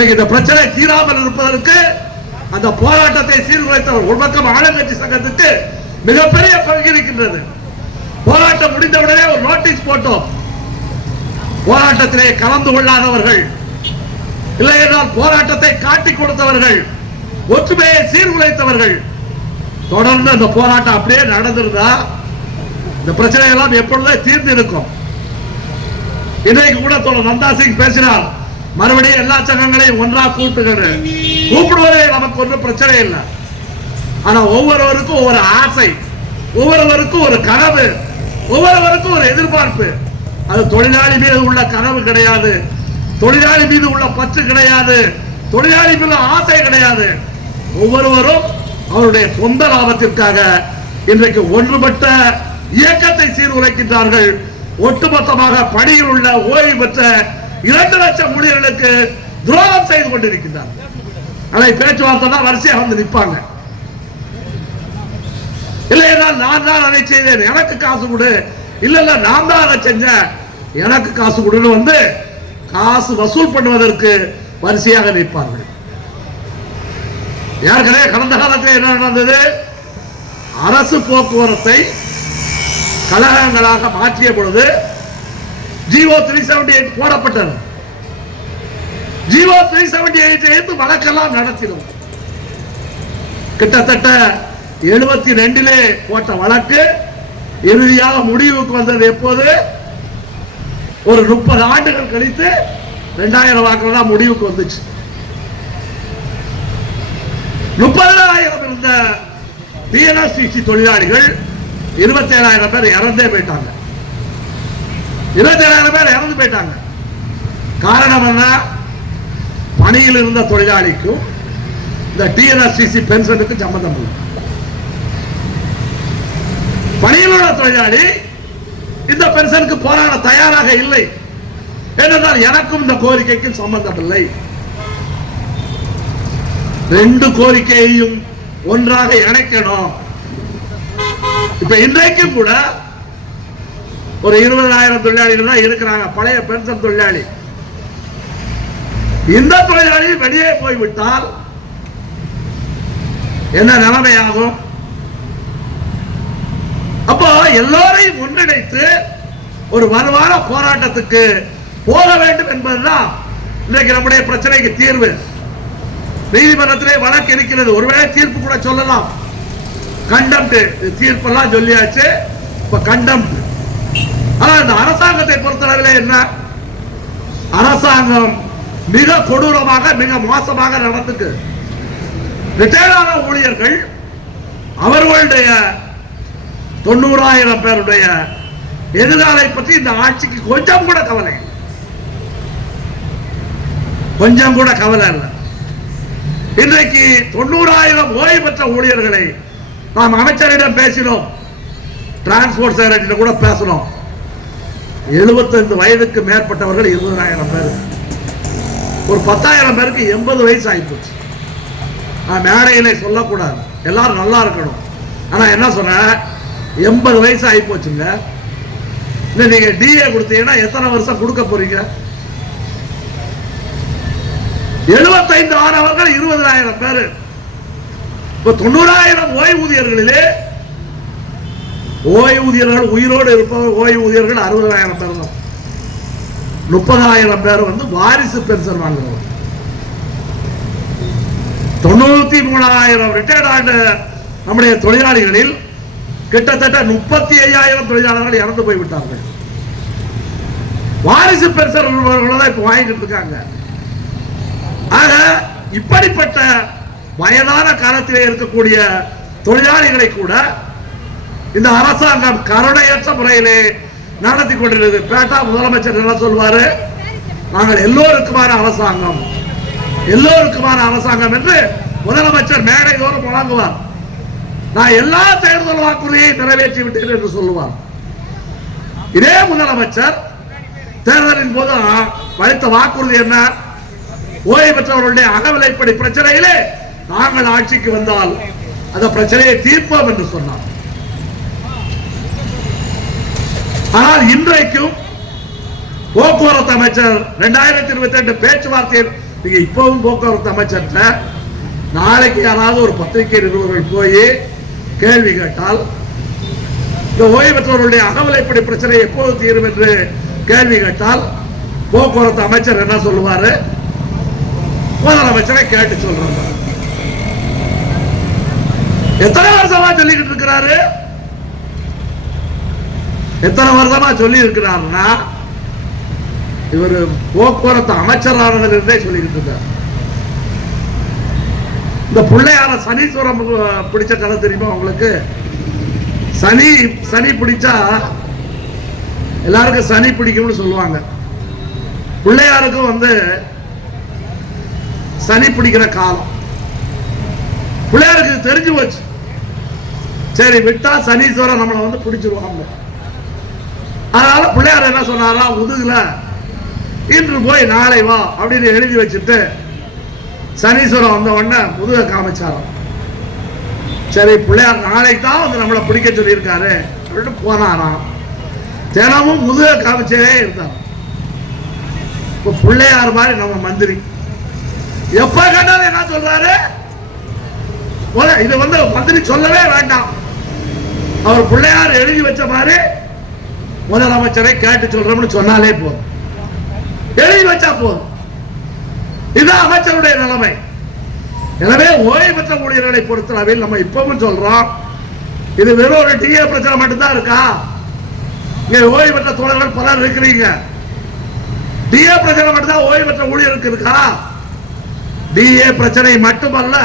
இன்னைக்கு இந்த பிரச்சனை தீராமல் இருப்பதற்கு அந்த போராட்டத்தை சீர்குலைத்தவர் ஒரு பக்கம் ஆளுங்கட்சி சங்கத்துக்கு மிகப்பெரிய பங்கு இருக்கின்றது. போராட்டம் முடிந்தவுடனே ஒரு நோட்டீஸ் போட்டோம். போராட்டத்திலே கலந்து கொள்ளாதவர்கள் இல்லை என்றால் போராட்டத்தை காட்டிக் கொடுத்தவர்கள் ஒற்றுமையை சீர்குலைத்தவர்கள். தொடர்ந்து அந்த போராட்டம் அப்படியே நடந்திருந்தா இந்த பிரச்சனை எல்லாம் எப்பொழுதே தீர்ந்து இருக்கும். இன்றைக்கு கூட தோழர் நந்தா சிங் பேசினார் மறுபடியும் எல்லா சங்கங்களையும் ஒன்றா கூட்டுகிறது கூப்பிடுவதே நமக்கு ஒன்றும் பிரச்சனை இல்லை. ஆனா ஒவ்வொருவருக்கும் ஒவ்வொரு ஆசை ஒவ்வொருவருக்கும் ஒரு கனவு ஒவ்வொருவருக்கும் ஒரு எதிர்பார்ப்பு. அது தொழிலாளி மீது உள்ள கனவு கிடையாது தொழிலாளி மீது உள்ள பற்று கிடையாது தொழிலாளி மீது ஆசை கிடையாது. ஒவ்வொருவரும் அவருடைய சொந்த லாபத்திற்காக இன்றைக்கு ஒன்றுபட்ட இயக்கத்தை சீர்குலைக்கின்றார்கள். ஒட்டுமொத்தமாக பணியில் உள்ள ஓய்வு பெற்ற இரண்டு லட்சம் ஊழியர்களுக்கு துரோகம் செய்து கொண்டிருக்கிறார் அதை பேச்சுவார்த்தை தான் வரிசையாக வந்து நிற்பாங்க இல்லையா நான் தான் அதை செய்தேன். எனக்கு காசு கொடு. இல்ல இல்ல நான் தான் அதை செஞ்சேன். எனக்கு காசு கொடுன்னு வந்து காசு வசூல் பண்ணுவதற்கு வரிசையாக நிற்பார்கள். ஏற்கனவே கடந்த காலத்தில் என்ன நடந்தது? அரசு போக்குவரத்தை கழகங்களாக மாற்றிய பொழுது ஜிஓ த்ரீ செவன்டி எயிட் போடப்பட்டது. ஜிஓ த்ரீ செவன்டி எயிட் எடுத்து வழக்கெல்லாம் நடத்தினோம் கிட்டத்தட்ட எழுபத்தி ரெண்டிலே போட்ட வழக்கு இறுதியாக முடிவுக்கு வந்தது எப்போது? ஒரு முப்பது ஆண்டுகள் கழித்து ரெண்டாயிரம் வாக்குகள் தான் முடிவுக்கு வந்துச்சு. முப்பதாயிரம் இருந்த டிஎன்எஸ்டிசி தொழிலாளிகள் இருபத்தி ஏழாயிரம் பேர் இறந்தே போயிட்டாங்க. இருபத்தேழாயிரம் பேர் இறந்து போயிட்டாங்க. காரணம் என்ன? பணியில் இருந்த தொழிலாளிக்கும் இந்த டிஎன்எஸ்டிசி பென்ஷனுக்கு சம்பந்தம் இல்லை. பணியில் உள்ள தொழிலாளி இந்த பென்ஷனுக்கு போராட தயாராக இல்லை ஏனென்றால் எனக்கும் இந்த கோரிக்கைக்கும் சம்பந்தம் இல்லை. ரெண்டு கோரிக்கையையும் ஒன்றாக இணைக்கணும். இப்ப இன்றைக்கும் கூட ஒரு இருபதாயிரம் தொழிலாளிகள் தான் இருக்கிறாங்க பழைய பென்ஷன் தொழிலாளி. இந்த தொழிலாளி வெளியே போய்விட்டால் என்ன நிலைமையாகும்? அப்போ எல்லோரையும் ஒன்றிணைத்து ஒரு வலுவான போராட்டத்துக்கு போக வேண்டும் என்பதுதான் இன்றைக்கு நம்முடைய பிரச்சனைக்கு தீர்வு. நீதிமன்றத்திலே வழக்கு இருக்கிறது. ஒருவேளை தீர்ப்பு கூட சொல்லலாம். கண்டம் தீர்ப்பெல்லாம் சொல்லியாச்சு. இப்ப கண்டம் ஆனா இந்த அரசாங்கத்தை பொறுத்தளவில் என்ன? அரசாங்கம் மிக கொடூரமாக மிக மோசமாக நடந்துக்கு ரிட்டையர்டான ஊழியர்கள் அவர்களுடைய தொண்ணூறாயிரம் பேருடைய எதிர்காலை பற்றி இந்த ஆட்சிக்கு கொஞ்சம் கூட கவலை கொஞ்சம் கூட கவலை இல்லை. இன்றைக்கு தொண்ணூறாயிரம் ஓய்வு பெற்ற ஊழியர்களை நாம் அமைச்சரிடம் பேசினோம். டிரான்ஸ்போர்ட் செக்ரட்டரி கூட பேசணும் எழுபத்தைந்து வயதுக்கு மேற்பட்டவர்கள் இருபதாயிரம் பேர். ஒரு பத்தாயிரம் பேருக்கு எண்பது வயசு ஆகிப்போச்சு நான் மேடையில சொல்லக்கூடாது. எல்லாரும் நல்லா இருக்கணும். ஆனால் என்ன சொன்னேன்? எண்பது வயசு ஆகி போச்சுங்க நீங்கள் டிஏ கொடுத்தீங்கன்னா எத்தனை வருஷம் கொடுக்க போறீங்க? எழுபத்தைந்து ஆனவர்கள் இருபதாயிரம் பேரு. இப்போ தொண்ணூறாயிரம் ஓய்வூதியர்களிலே ஓய்வூதியர்கள் உயிரோடு இருப்பவர் ஓய்வூதியர்கள் அறுபதாயிரம் பேர் தான். முப்பதாயிரம் பேர் வந்து வாரிசு பென்ஷன் வாங்குறவர். தொண்ணூத்தி மூணாயிரம் ரிட்டையர்ட் ஆன நம்முடைய தொழிலாளிகளில் கிட்டத்தட்ட முப்பத்தி ஐயாயிரம் தொழிலாளர்கள் இறந்து போய்விட்டார்கள் வாரிசு பென்ஷன் தான் இப்ப வாங்கிட்டு இருக்காங்க. ஆக இப்படிப்பட்ட வயதான காலத்திலே இருக்கக்கூடிய தொழிலாளிகளை கூட இந்த அரசாங்கம் கருணையற்ற முறையிலே நடத்தி கொண்டிருக்கிறது. பேட்டா முதலமைச்சர் என்ன சொல்வாரு? நாங்கள் எல்லோருக்குமான அரசாங்கம். எல்லோருக்குமான அரசாங்கம் என்று முதலமைச்சர் மேடை தோறும் வழங்குவார். நான் எல்லா தேர்தல் வாக்குறுதியை நிறைவேற்றி விட்டேன் என்று சொல்லுவார். இதே முதலமைச்சர் தேர்தலின் போது வைத்த வாக்குறுதி என்ன? ஓய்வு பெற்றவர்களுடைய அகவிலைப்படி பிரச்சனையிலே நாங்கள் ஆட்சிக்கு வந்தால் அந்த பிரச்சனையை தீர்ப்போம் என்று சொன்னார். ஆனால் இன்றைக்கும் போக்குவரத்து அமைச்சர் ரெண்டாயிரத்தி இருபத்தி ரெண்டு பேச்சுவார்த்தையில் நீங்க இப்பவும் போக்குவரத்து அமைச்சர் நாளைக்கு யாராவது ஒரு பத்திரிகை நிறுவனங்கள் போய் கேள்வி கேட்டால் இந்த ஓய்வு பெற்றவர்களுடைய அகவலைப்படி பிரச்சனை எப்போது தீரும் என்று கேள்வி கேட்டால் போக்குவரத்து அமைச்சர் என்ன சொல்லுவாரு? முதலமைச்சரை கேட்டு சொல்றாங்க. எத்தனை வருஷமா சொல்லிக்கிட்டு இருக்கிறாரு? எத்தனை வருடமா சொல்லி இருக்கிறார்னா இவர் போக்குவரத்து அமைச்சரானதுல சொல்லிக்கிட்டு இருக்காரு இந்த பிள்ளையார சனீஸ்வரம் பிடிச்ச கதை தெரியுமா உங்களுக்கு? சனி சனி பிடிச்சா எல்லாருக்கும் சனி பிடிக்கும்னு சொல்லுவாங்க. பிள்ளையாருக்கும் வந்து சனி பிடிக்கிற காலம். பிள்ளையாருக்கு தெரிஞ்சு போச்சு. சரி விட்டா சனீஸ்வரன் நம்மளை வந்து பிடிச்சிருவாங்க. அதனால பிள்ளையார் என்ன சொன்னாரா முதுகுல இன்று போய் நாளை வா அப்படின்னு எழுதி வச்சுட்டு சனீஸ்வரன் வந்த உடனே முதுக காமிச்சாராம். சரி பிள்ளையார் நாளைக்கு தான் வந்து நம்மளை பிடிக்க சொல்லியிருக்காரு அப்படின்னு போனாராம். தினமும் முதுக காமிச்சே இருந்தார் இப்போ பிள்ளையார் மாதிரி நம்ம மந்திரி. எப்ப கேட்டாலும் என்ன சொல்றாரு? இது வந்து மந்திரி சொல்லவே வேண்டாம். அவர் பிள்ளையார் எழுதி வச்ச மாதிரி முதலமைச்சரை கேட்டு சொல்றோம்னு சொன்னாலே போதும். எழுதி வச்சா போதும். இதுதான் அமைச்சருடைய நிலைமை. எனவே ஓய்வு பெற்ற ஊழியர்களை பொறுத்தளவில் நம்ம இப்பவும் சொல்றோம் இது வெறும் ஒரு டிஏ பிரச்சனை மட்டும்தான் இருக்கா? இங்க ஓய்வு பெற்ற தோழர்கள் பலர் இருக்கிறீங்க. டிஏ பிரச்சனை மட்டும்தான் ஓய்வு பெற்ற ஊழியருக்கு இருக்கா? டிஏ பிரச்சனை மட்டுமல்ல